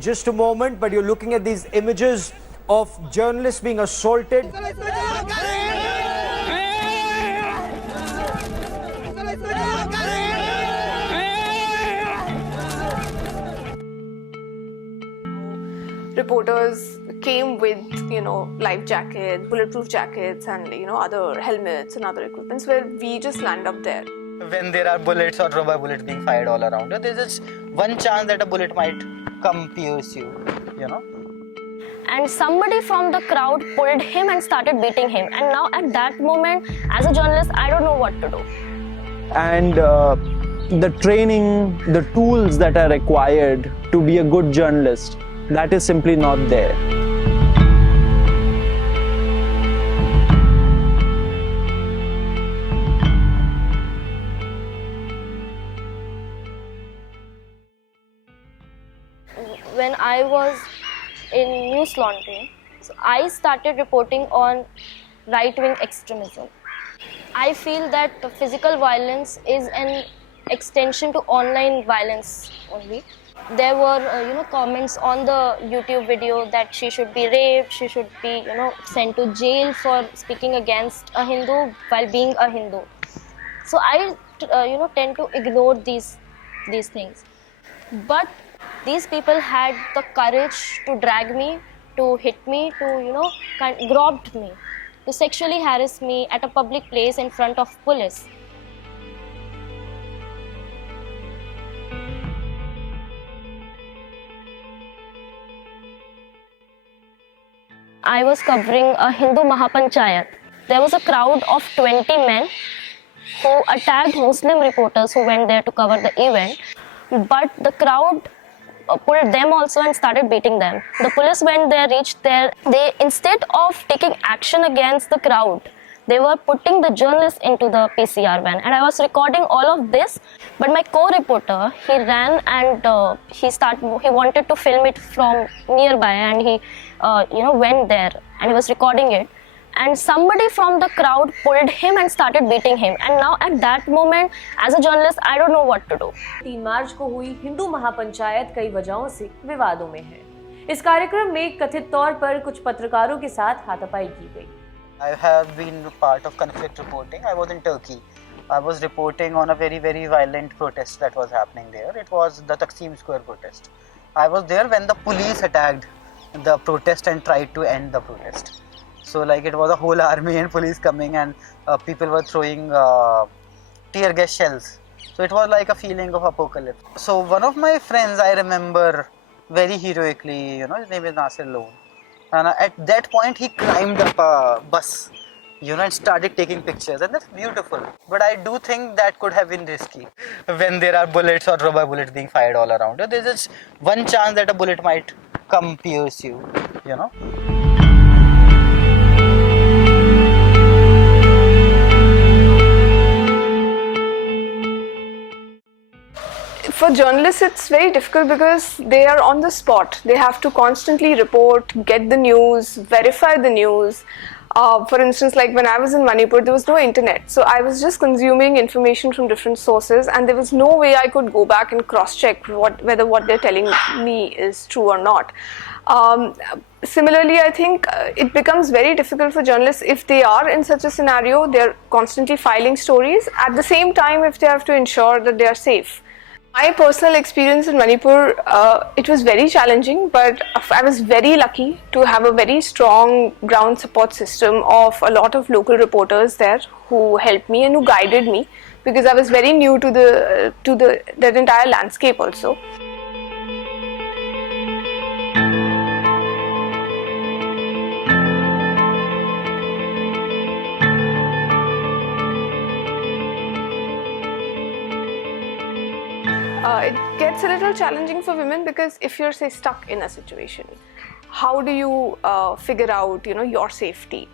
Just a moment, but you're looking at these images of journalists being assaulted. Reporters came with, life jackets, bulletproof jackets, and, other helmets and other equipments where we just land up there. When there are bullets or rubber bullets being fired all around you, there's just one chance that a bullet might come pierce you, And somebody from the crowd pulled him and started beating him. And now at that moment, as a journalist, I don't know what to do. And the training, the tools that are required to be a good journalist, that is simply not there. When I was in news laundry, so I started reporting on right-wing extremism. I feel that physical violence is an extension to online violence only. There were, comments on the YouTube video that she should be raped, she should be, sent to jail for speaking against a Hindu while being a Hindu. So I, tend to ignore these things. But these people had the courage to drag me, to hit me, to, grabbed me, to sexually harass me at a public place in front of police. I was covering a Hindu Mahapanchayat. There was a crowd of 20 men who attacked Muslim reporters who went there to cover the event. But the crowd pulled them also and started beating them. The police went there, reached there. They, instead of taking action against the crowd, they were putting the journalists into the PCR van. And I was recording all of this, but my co-reporter, he ran and he wanted to film it from nearby, and he went there and he was recording it. And somebody from the crowd pulled him and started beating him. And now at that moment, as a journalist, I don't know what to do. 3 मार्च को हुई हिंदू महापंचायत कई वजहों से विवादों में है। इस कार्यक्रम में कथित तौर पर कुछ पत्रकारों के साथ हाथापाई की गई। I have been part of conflict reporting. I was in Turkey. I was reporting on a very, very violent protest that was happening there. It was the Taksim Square protest. I was there when the police attacked the protest and tried to end the protest. So it was a whole army and police coming, and people were throwing tear gas shells. So it was like a feeling of apocalypse. So one of my friends, I remember very heroically, his name is Nasir Loan. And at that point he climbed up a bus, and started taking pictures, and that's beautiful. But I do think that could have been risky. When there are bullets or rubber bullets being fired all around you, there's just one chance that a bullet might come pierce you, For journalists, it's very difficult because they are on the spot. They have to constantly report, get the news, verify the news. For instance, like when I was in Manipur, there was no internet. So I was just consuming information from different sources, and there was no way I could go back and cross-check whether what they're telling me is true or not. Similarly, I think it becomes very difficult for journalists if they are in such a scenario. They're constantly filing stories. At the same time, if they have to ensure that they are safe. My personal experience in Manipur, it was very challenging, but I was very lucky to have a very strong ground support system of a lot of local reporters there who helped me and who guided me, because I was very new to that entire landscape also. It gets a little challenging for women because if you're, say, stuck in a situation, how do you figure out, your safety?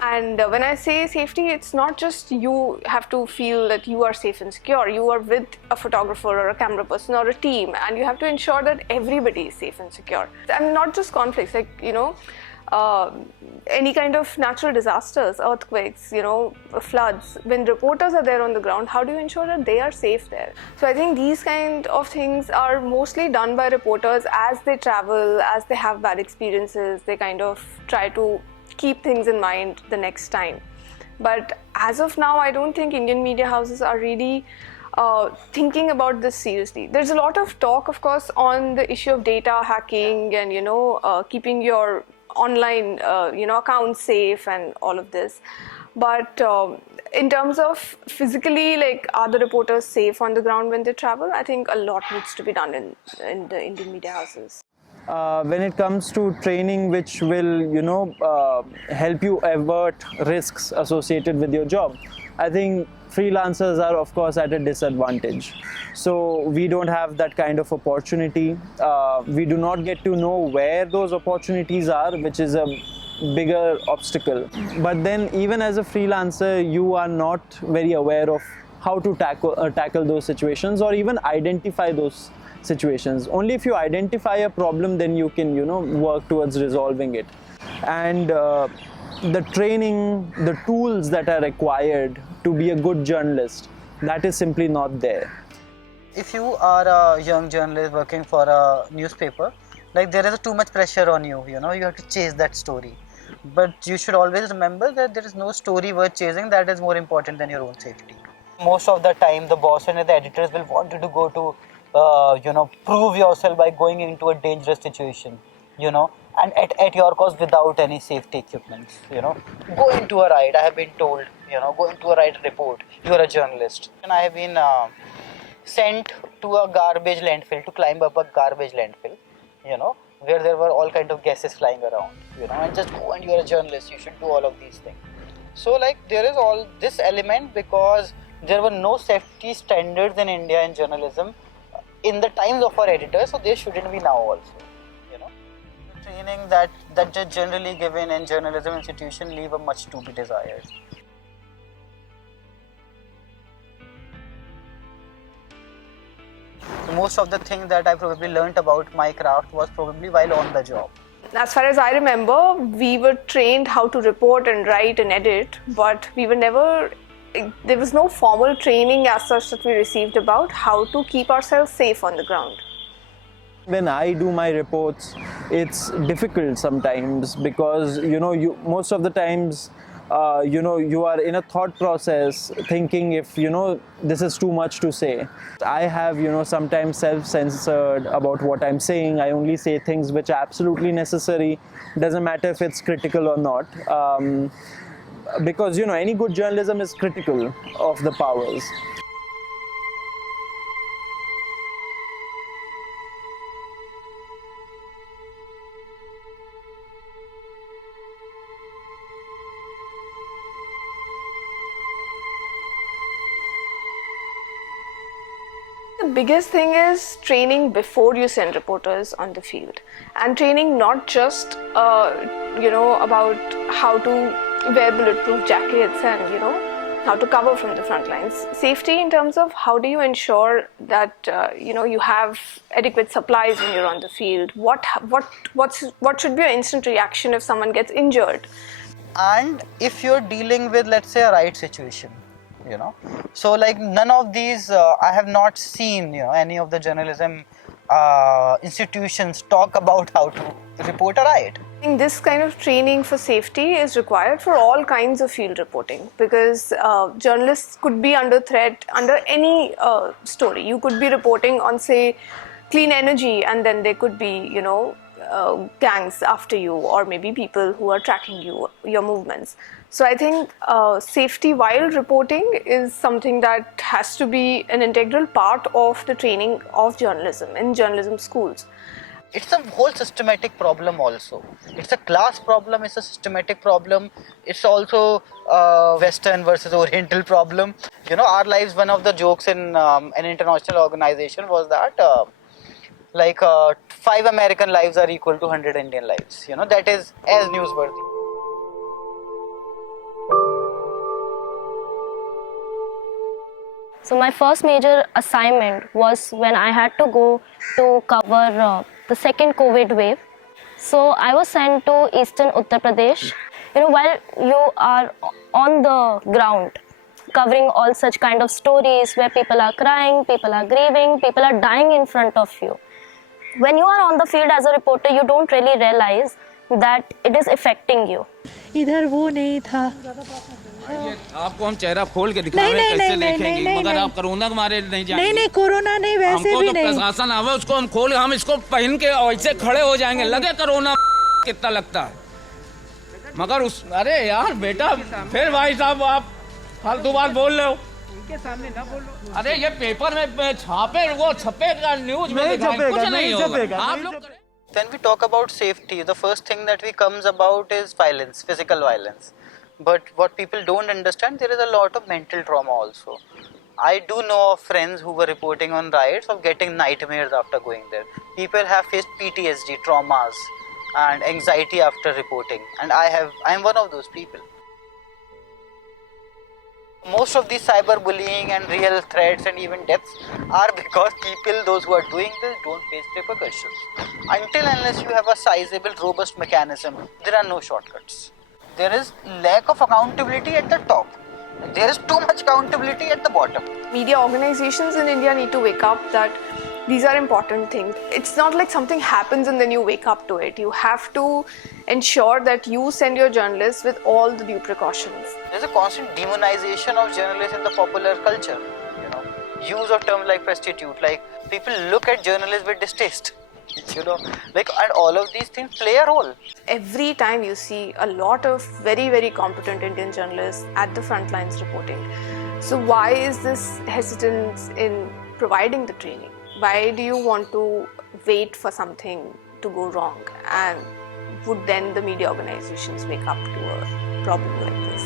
And when I say safety, it's not just you have to feel that you are safe and secure. You are with a photographer or a camera person or a team, and you have to ensure that everybody is safe and secure. And not just conflicts, any kind of natural disasters, earthquakes, floods. When reporters are there on the ground, how do you ensure that they are safe there? So I think these kind of things are mostly done by reporters as they travel, as they have bad experiences. They kind of try to keep things in mind the next time. But as of now, I don't think Indian media houses are really thinking about this seriously. There's a lot of talk, of course, on the issue of data hacking and keeping your online accounts safe and all of this. But in terms of physically, like, are the reporters safe on the ground when they travel? I think a lot needs to be done in the Indian media houses. When it comes to training which will help you avert risks associated with your job, I think freelancers are of course at a disadvantage. So we don't have that kind of opportunity. We do not get to know where those opportunities are, which is a bigger obstacle. But then even as a freelancer, you are not very aware of how to tackle those situations or even identify those situations. Only if you identify a problem, then you can work towards resolving it. And the training, the tools that are required to be a good journalist, that is simply not there. If you are a young journalist working for a newspaper, like, there is too much pressure on you, you have to chase that story. But you should always remember that there is no story worth chasing that is more important than your own safety. Most of the time, the boss and the editors will want you to go to prove yourself by going into a dangerous situation, and at your cost without any safety equipment, Go into a raid, I have been told, go into a raid report, you're a journalist. And I have been sent to a garbage landfill, to climb up a garbage landfill, where there were all kind of gases flying around, and just go, and you're a journalist, you should do all of these things. So, like, there is all this element because there were no safety standards in India in journalism in the times of our editors, so they shouldn't be now also. The training that just generally given in journalism institution leave a much to be desired. Most of the things that I probably learnt about my craft was probably while on the job. As far as I remember, we were trained how to report and write and edit, but there was no formal training as such that we received about how to keep ourselves safe on the ground. When I do my reports, it's difficult sometimes because most of the times you are in a thought process thinking if this is too much to say. I have sometimes self-censored about what I'm saying. I only say things which are absolutely necessary. Doesn't matter if it's critical or not, because any good journalism is critical of the powers. The biggest thing is training before you send reporters on the field, and training not just about how to wear bulletproof jackets and how to cover from the front lines. Safety in terms of how do you ensure that you have adequate supplies when you're on the field. What should be your instant reaction if someone gets injured? And if you're dealing with, let's say, a riot situation, so, like, none of these I have not seen any of the journalism institutions talk about how to report a riot. I think this kind of training for safety is required for all kinds of field reporting, because journalists could be under threat under any story. You could be reporting on, say, clean energy, and then there could be gangs after you, or maybe people who are tracking your movements. So I think safety while reporting is something that has to be an integral part of the training of journalism in journalism schools. It's a whole systematic problem also. It's a class problem, it's a systematic problem. It's also Western versus Oriental problem. Our lives, one of the jokes in an international organization was that 5 American lives are equal to 100 Indian lives. That is as newsworthy. So my first major assignment was when I had to go to cover the second COVID wave. So I was sent to eastern Uttar Pradesh. While you are on the ground, covering all such kind of stories where people are crying, people are grieving, people are dying in front of you. When you are on the field as a reporter, you don't really realize that it is affecting you. इधर वो नहीं था। आपको हम चेहरा खोल के दिखाएंगे, कैसे देखेंगे, मगर आप कोरोना के मारे नहीं जाएंगे। नहीं कोरोना नहीं, वैसे भी नहीं। प्रशासन आवे उसको हम खोल, हम इसको पहन के ऐसे खड़े हो जाएंगे, लगे कोरोना कितना लगता है। मगर अरे यार बेटा, फिर भाई साहब आप फालतू बात बोल रहे हो। उनके सामने ना बोलो। अरे ये पेपर में छापे, वो छपेगा, न्यूज में दिखाएंगे, कुछ नहीं होगा। आप लोग When we talk about safety, the first thing that comes about is violence, physical violence. But what people don't understand, there is a lot of mental trauma also. I do know of friends who were reporting on riots of getting nightmares after going there. People have faced PTSD, traumas and anxiety after reporting, and I am one of those people. Most of these cyberbullying and real threats and even deaths are because people, those who are doing this, don't face repercussions. Until unless you have a sizable, robust mechanism, there are no shortcuts. There is lack of accountability at the top. There is too much accountability at the bottom. Media organizations in India need to wake up that these are important things. It's not like something happens and then you wake up to it. You have to ensure that you send your journalists with all the due precautions. There's a constant demonization of journalists in the popular culture. Use of terms like prostitute, like people look at journalists with distaste. And all of these things play a role. Every time you see a lot of very, very competent Indian journalists at the front lines reporting. So why is this hesitance in providing the training? Why do you want to wait for something to go wrong? And would then the media organizations wake up to a problem like this?